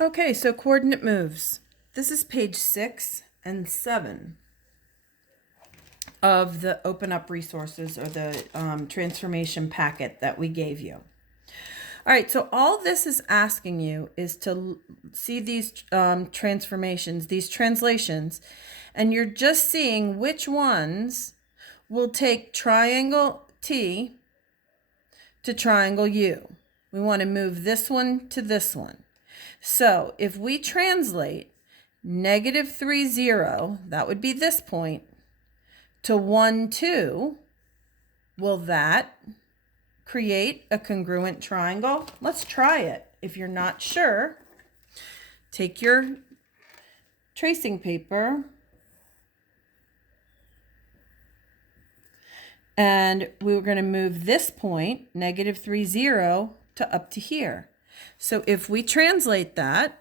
Okay, so coordinate moves. This is page 6 and 7 of the Open Up Resources or the transformation packet that we gave you. All right, so all this is asking you is to see these transformations, these translations, and you're just seeing which ones will take triangle T to triangle U. We want to move this one to this one. So if we translate -3, 0, that would be this point, to 1, 2, will that create a congruent triangle? Let's try it. If you're not sure, take your tracing paper and we're going to move this point, -3, 0, to up to here. So if we translate that,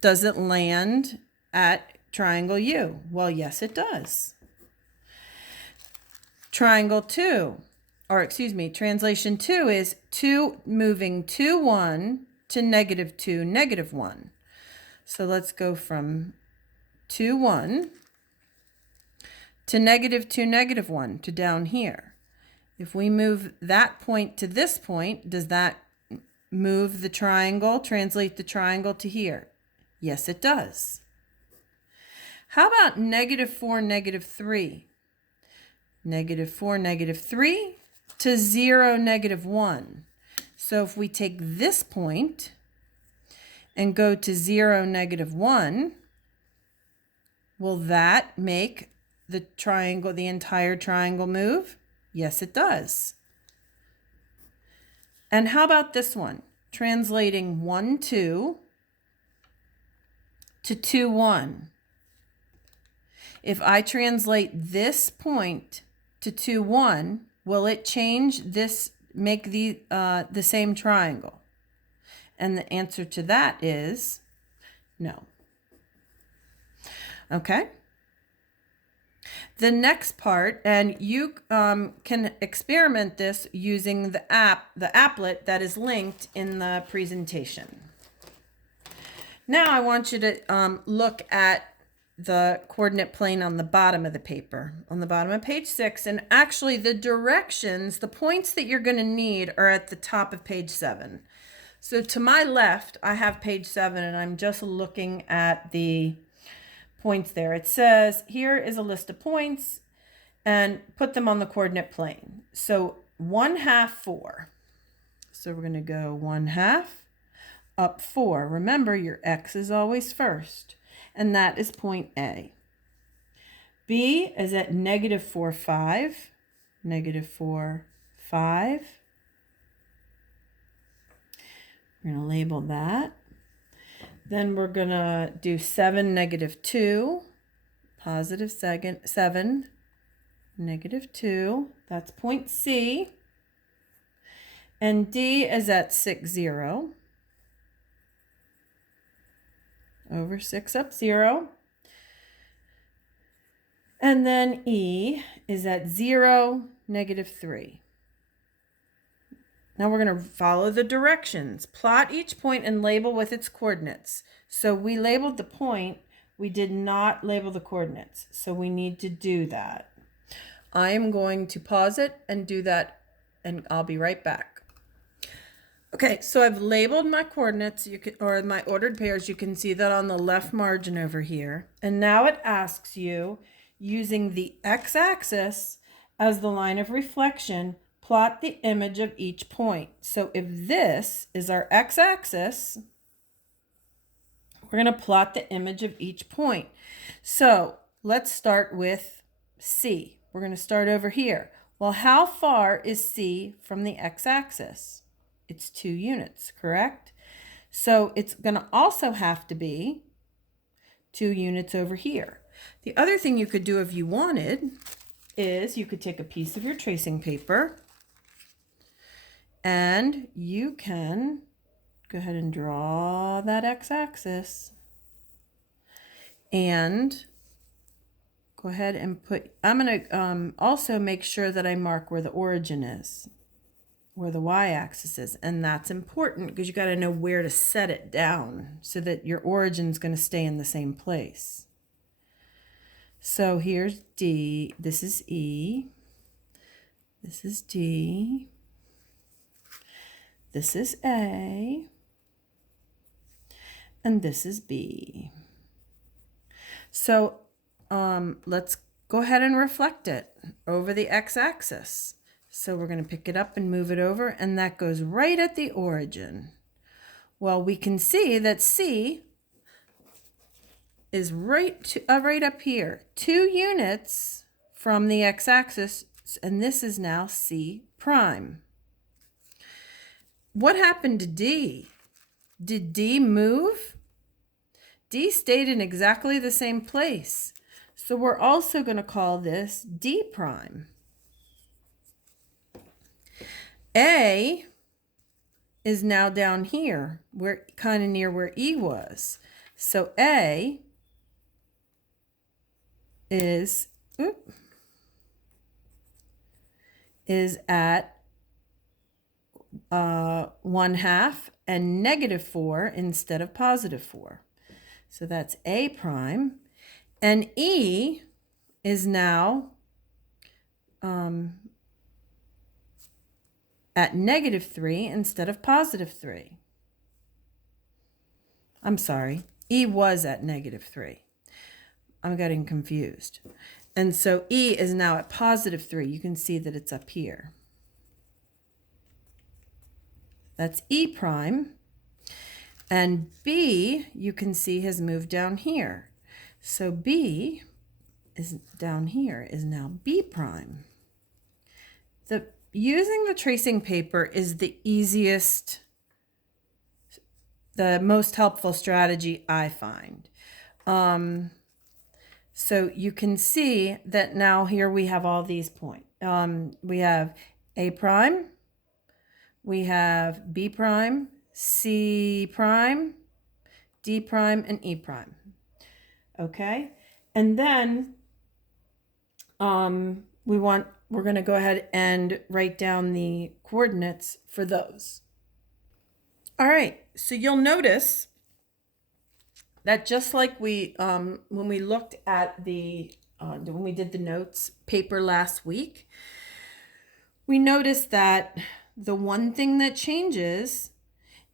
does it land at triangle U? Well, yes, it does. Triangle 2, or excuse me, translation 2 is 2 moving 2, 1 to -2, -1. So let's go from 2, 1 to -2, -1 to down here. If we move that point to this point, does that move the triangle, translate the triangle to here? Yes, it does. How about -4, -3? -4, -3 to 0, -1. So if we take this point and go to 0, -1, will that make the triangle, the entire triangle move? Yes, it does. And how about this one? Translating 1, 2 to 2, 1. If I translate this point to 2, 1, will it change this, make the same triangle? And the answer to that is no. Okay. The next part, and you can experiment this using the applet that is linked in the presentation. Now I want you to look at the coordinate plane on the bottom of the paper, on the bottom of page 6, and actually the directions, the points that you're going to need are at the top of page 7. So to my left, I have page 7, and I'm just looking at the points there. It says, here is a list of points, and put them on the coordinate plane. So 1/2, 4. So we're going to go 1/2 up 4. Remember, your x is always first, and that is point A. B is at -4, 5. -4, 5. We're going to label that. Then we're going to do 7, -2. Positive 7, -2. That's point C. And D is at 6, 0. Over 6 up 0. And then E is at 0, -3. Now we're going to follow the directions. Plot each point and label with its coordinates. So we labeled the point. We did not label the coordinates. So we need to do that. I am going to pause it and do that, and I'll be right back. Okay, so I've labeled my coordinates, or my ordered pairs. You can see that on the left margin over here. And now it asks you, using the x-axis as the line of reflection, plot the image of each point. So if this is our x-axis, we're going to plot the image of each point. So let's start with C. We're going to start over here. Well, how far is C from the x-axis? It's 2 units, correct? So it's going to also have to be 2 units over here. The other thing you could do if you wanted is you could take a piece of your tracing paper and you can go ahead and draw that x-axis and go ahead and put, I'm going to also make sure that I mark where the origin is. where the y-axis is. And that's important because you got to know where to set it down so that your origin is going to stay in the same place. So here's D, this is E, this is D, this is A, and this is B. So let's go ahead and reflect it over the x-axis. So we're going to pick it up and move it over, and that goes right at the origin. Well, we can see that C is right up here, 2 units from the x-axis, and this is now C prime. What happened to D? Did D move? D stayed in exactly the same place. So we're also going to call this D prime. A is now down here, where kind of near where E was. So A is at 1/2 and -4 instead of +4. So that's A prime. And E is now at -3 instead of +3. I'm sorry, E was at -3. I'm getting confused. And so E is now at +3. You can see that it's up here. That's E prime. And B, you can see, has moved down here. So B is down here, is now B prime. Using the tracing paper is the easiest, the most helpful strategy I find. So you can see that now here we have all these points. We have A prime, we have B prime, C prime, D prime, and E prime. Okay, and then we're going to go ahead and write down the coordinates for those. All right, so you'll notice that just like we when we looked at when we did the notes paper last week, we noticed that the one thing that changes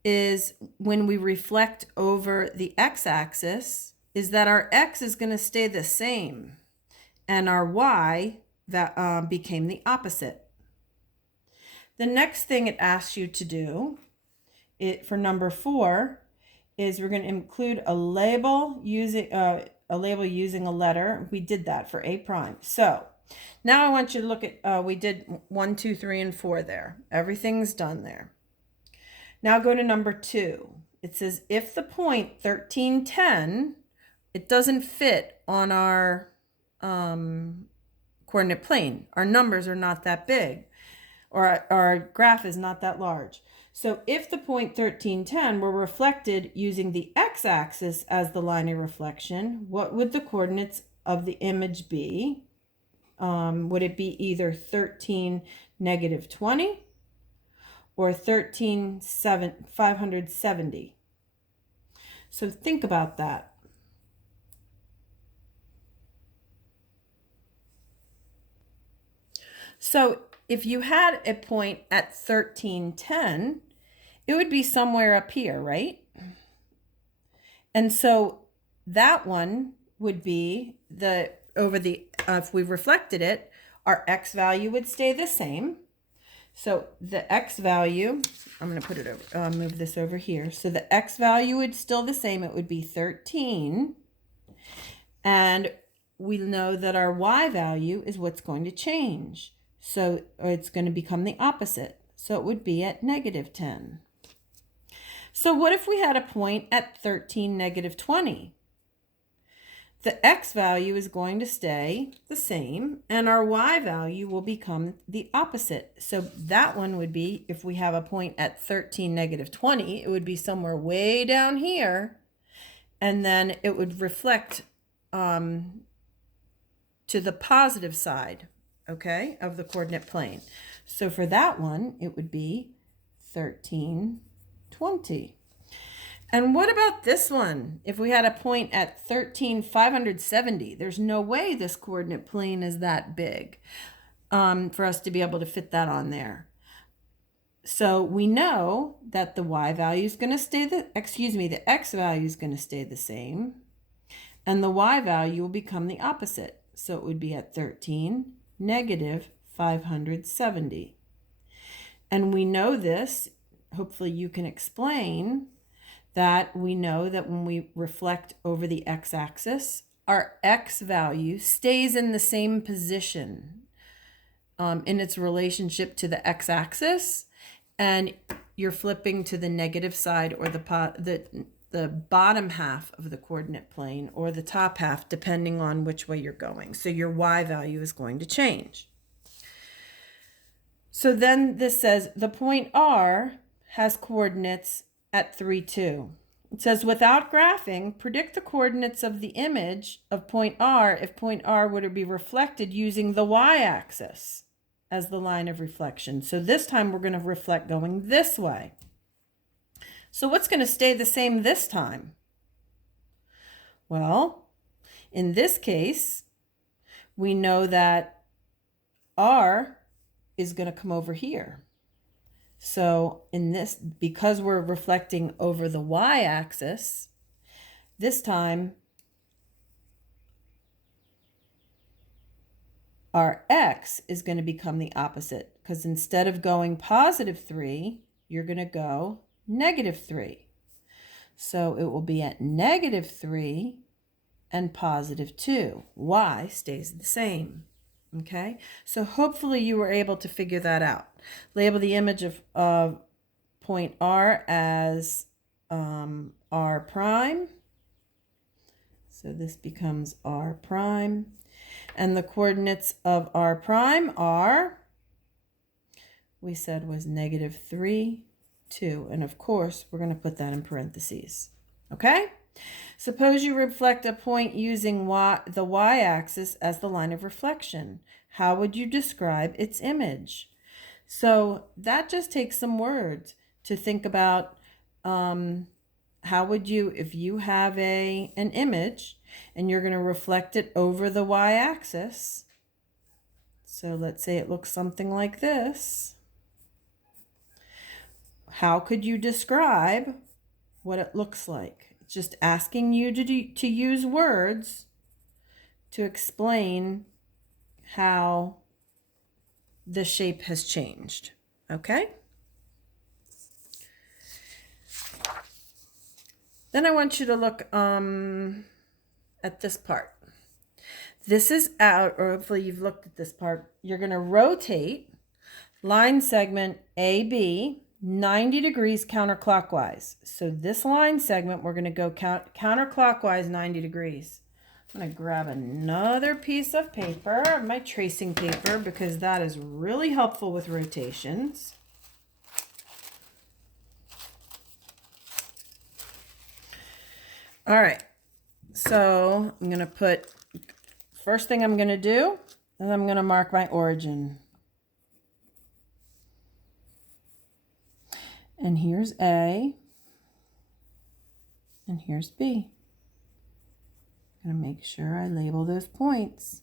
is when we reflect over the x-axis is that our x is going to stay the same and our y that became the opposite. The next thing it asks you to do for number 4 is we're going to include a label using a letter. We did that for A prime. So now I want you to look at, we did 1, 2, 3, and 4 there. Everything's done there. Now go to number 2. It says if the point 1310, it doesn't fit on our coordinate plane. Our numbers are not that big, or our graph is not that large. So if the point 1310 were reflected using the x-axis as the line of reflection, what would the coordinates of the image be? Would it be either 13 -20 or 13 570? So think about that. So if you had a point at 1310, it would be somewhere up here, right? And so that one would be if we reflected it, our x value would stay the same. So the x value, I'm going to put it over, move this over here. So the x value would still the same. It would be 13. And we know that our y value is what's going to change. So it's going to become the opposite. So it would be at -10. So what if we had a point at 13 -20? The x value is going to stay the same and our y value will become the opposite. So that one would be, if we have a point at 13 -20, it would be somewhere way down here. And then it would reflect to the positive side, okay, of the coordinate plane. So for that one, it would be 1320. And what about this one? If we had a point at 13,570, there's no way this coordinate plane is that big for us to be able to fit that on there. So we know that the y value is going to stay the x value is going to stay the same, and the y value will become the opposite. So it would be at 13, negative 570. And we know this, hopefully you can explain that we know that when we reflect over the x-axis, our x value stays in the same position in its relationship to the x-axis, and you're flipping to the negative side or the bottom half of the coordinate plane or the top half, depending on which way you're going. So your y value is going to change. So then this says the point R has coordinates at 3, 2. It says without graphing, predict the coordinates of the image of point R if point R were to be reflected using the y-axis as the line of reflection. So this time we're going to reflect going this way. So what's going to stay the same this time? Well, in this case, we know that R is going to come over here. So in this, because we're reflecting over the y-axis, this time our x is going to become the opposite, because instead of going positive 3, you're going to go negative 3. So it will be at negative 3 and positive 2. Y stays the same. Okay, so hopefully you were able to figure that out. Label the image of point R as R prime. So this becomes R prime. And the coordinates of R prime are, we said, was negative 3, 2. And of course, we're going to put that in parentheses. Okay? Suppose you reflect a point using the y-axis as the line of reflection. How would you describe its image? So that just takes some words to think about. How would you, if you have an image and you're going to reflect it over the y-axis. So let's say it looks something like this. How could you describe what it looks like? Just asking you to use words to explain how the shape has changed. Okay? Then I want you to look at this part. This is out, or hopefully you've looked at this part. You're going to rotate line segment AB 90 degrees counterclockwise. So this line segment, we're going to go counterclockwise 90 degrees. I'm going to grab another piece of paper, my tracing paper, because that is really helpful with rotations. All right, so I'm going to put, first thing I'm going to do is I'm going to mark my origin. And here's A, and here's B. I'm going to make sure I label those points.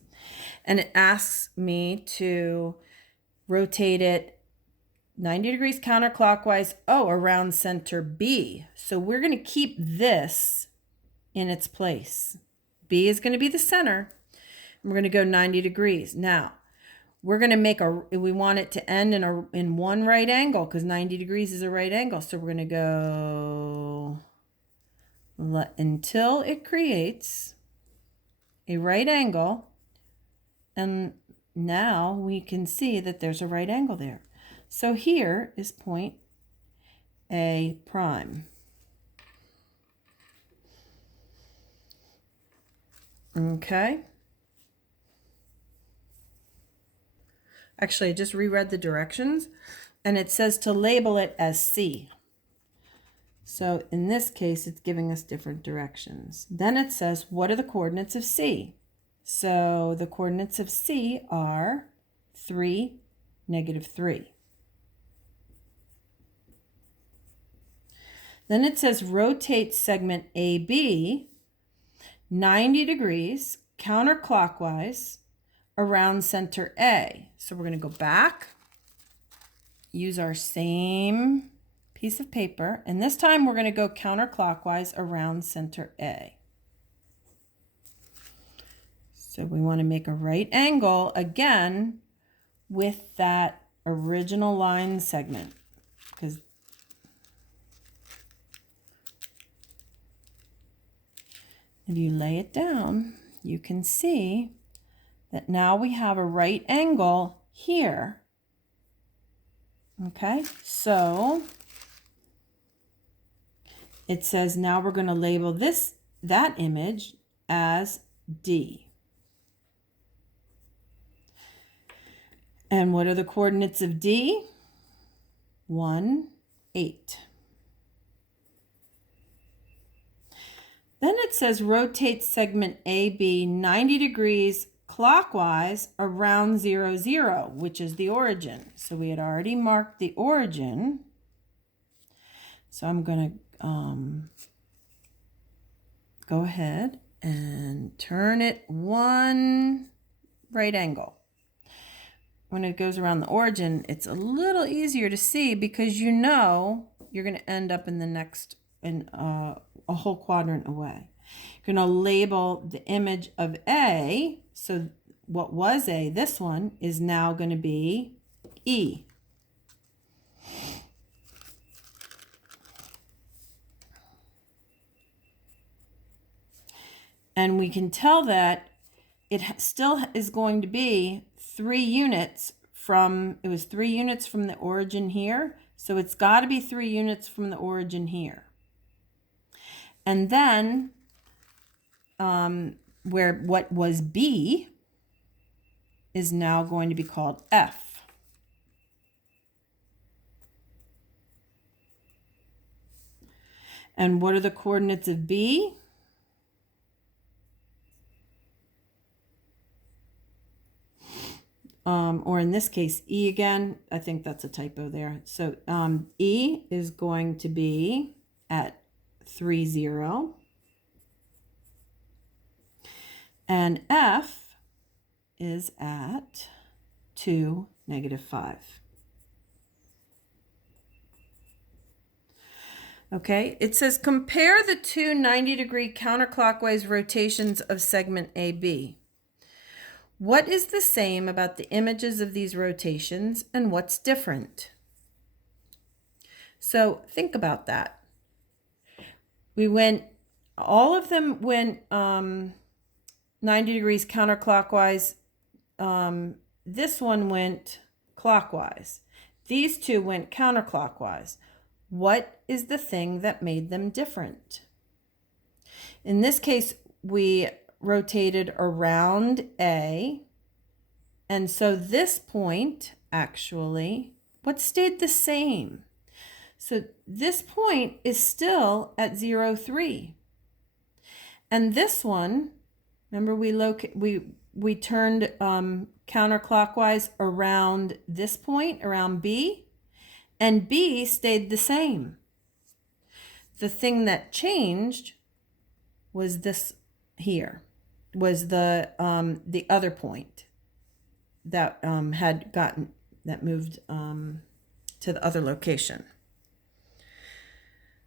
And it asks me to rotate it 90 degrees counterclockwise, around center B. So we're going to keep this in its place. B is going to be the center. And we're going to go 90 degrees. Now, we're going to make we want it to end in one right angle, because 90 degrees is a right angle. So we're going to go until it creates a right angle. And now we can see that there's a right angle there. So here is point A prime. Okay. Actually, I just reread the directions, and it says to label it as C. So in this case, it's giving us different directions. Then it says, what are the coordinates of C? So the coordinates of C are 3, -3. Then it says rotate segment AB 90 degrees counterclockwise around center A. So we're going to go back, use our same piece of paper, and this time we're going to go counterclockwise around center A. So we want to make a right angle again with that original line segment, because if you lay it down, you can see that now we have a right angle here. Okay, so it says now we're going to label that image as D. And what are the coordinates of D? 1, 8. Then it says rotate segment AB 90 degrees clockwise around 0, 0, which is the origin. So we had already marked the origin. So I'm going to go ahead and turn it 1 right angle. When it goes around the origin, it's a little easier to see because you know you're going to end up in the next, a whole quadrant away. You're going to label the image of A. So what was A, this one, is now going to be E. And we can tell that it still is going to be 3 units from, it was 3 units from the origin here. So it's got to be 3 units from the origin here. And then where what was B is now going to be called F. And what are the coordinates of B? Or in this case, E again. I think that's a typo there. So E is going to be at 3, 0. And F is at 2, -5. Okay, it says compare the two 90-degree counterclockwise rotations of segment AB. What is the same about the images of these rotations and what's different? So think about that. All of them went 90 degrees counterclockwise. This one went clockwise. These two went counterclockwise. What is the thing that made them different? In this case, we rotated around A. And so this point, actually, what stayed the same? So this point is still at 0, 3. And this one, remember we turned counterclockwise around this point, around B, and B stayed the same. The thing that changed was this here, was the other point that moved to the other location.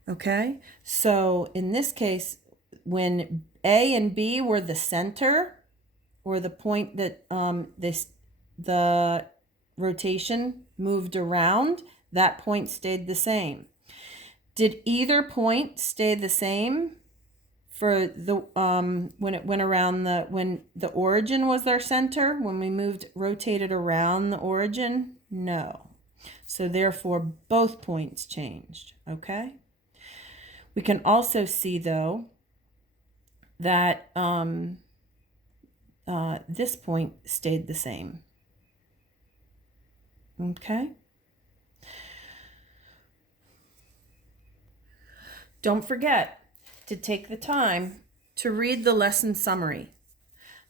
Okay, so in this case, when A and B were the center, or the point that the rotation moved around, that point stayed the same. Did either point stay the same for the when it went around when the origin was their center, when we rotated around the origin? No. So therefore both points changed. Okay. We can also see though that this point stayed the same. Okay. Don't forget to take the time to read the lesson summary.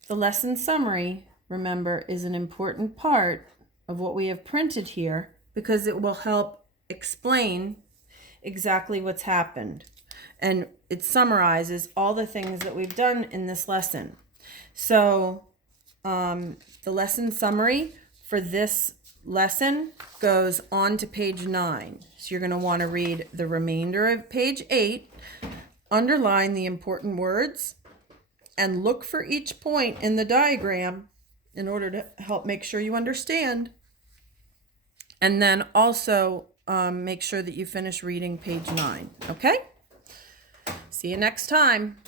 The lesson summary, remember, is an important part of what we have printed here because it will help explain exactly what's happened. And it summarizes all the things that we've done in this lesson. So the lesson summary for this lesson goes on to page 9. So you're going to want to read the remainder of page 8, underline the important words, and look for each point in the diagram in order to help make sure you understand. And then also make sure that you finish reading page 9. Okay? See you next time.